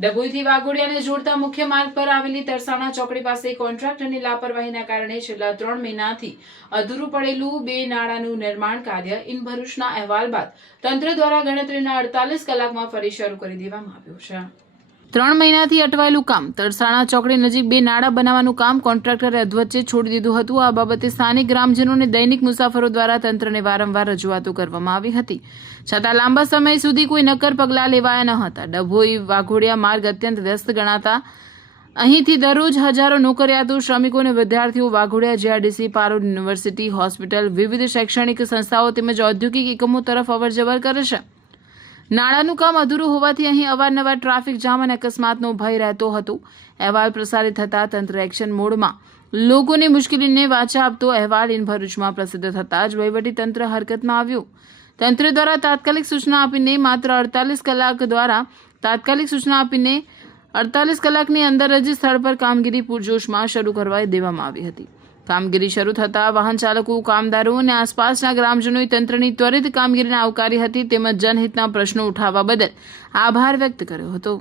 ડભોઈથી વાઘોડિયાને જોડતા મુખ્ય માર્ગ પર આવેલી તરસાણા ચોકડી પાસે કોન્ટ્રાક્ટરની લાપરવાહીના કારણે છેલ્લા 3 મહિનાથી અધૂરું પડેલું 2 નાળાનું નિર્માણ કાર્ય ઇન ભરૂચના અહેવાલ બાદ તંત્ર દ્વારા ગણતરીના 48 કલાકમાં ફરી શરૂ કરી દેવામાં આવ્યું છે। 3 મહિનાથી અટવાયેલું કામ તરસાણા ચોકડી નજીક 2 નાળા બનાવવાનું કામ કોન્ટ્રાક્ટરે અધવચ્ચે છોડી દીધું હતું। આ બાબતે સ્થાનિક ગ્રામજનોને દૈનિક મુસાફરો દ્વારા તંત્રને વારંવાર રજૂઆતો કરવામાં આવી હતી, છતાં લાંબા સમય સુધી કોઈ નક્કર પગલાં લેવાયા ન હતા। ડભોઈ વાઘોડિયા માર્ગ અત્યંત વ્યસ્ત ગણાતા અહીંથી દરરોજ હજારો નોકરિયાતો, શ્રમિકો અને વિદ્યાર્થીઓ Waghodia GRDC, Parul university, hospital, વિવિધ શૈક્ષણિક સંસ્થાઓ તેમજ ઔદ્યોગિક એકમો તરફ અવરજવર કરે છે। નાળાનું કામ અધૂરું હોવાથી અહીં અવારનવાર ટ્રાફિક જામ અને અકસ્માતનો ભય રહેતો હતો। અહેવાલ પ્રસારિત થતાં તંત્ર એક્શન મોડમાં લોકોની મુશ્કેલીને વાચા આપતો અહેવાલ ઇન ભરૂચમાં પ્રસિદ્ધ થતાં જ વહીવટી તંત્ર હરકતમાં આવ્યું। તંત્ર દ્વારા તાત્કાલિક સૂચના આપીને 48 કલાકની અંદર જ સ્થળ પર કામગીરી પૂરજોશમાં શરૂ કરવા દેવામાં આવી હતી। કામગીરી શરૂ થતાં વાહન ચાલકો, કામદારો અને આસપાસના ગ્રામજનોએ તંત્રની ત્વરિત કામગીરીને આવકારી હતી તેમજ જનહિતના પ્રશ્નો ઉઠાવવા બદલ આભાર વ્યક્ત કર્યો હતો।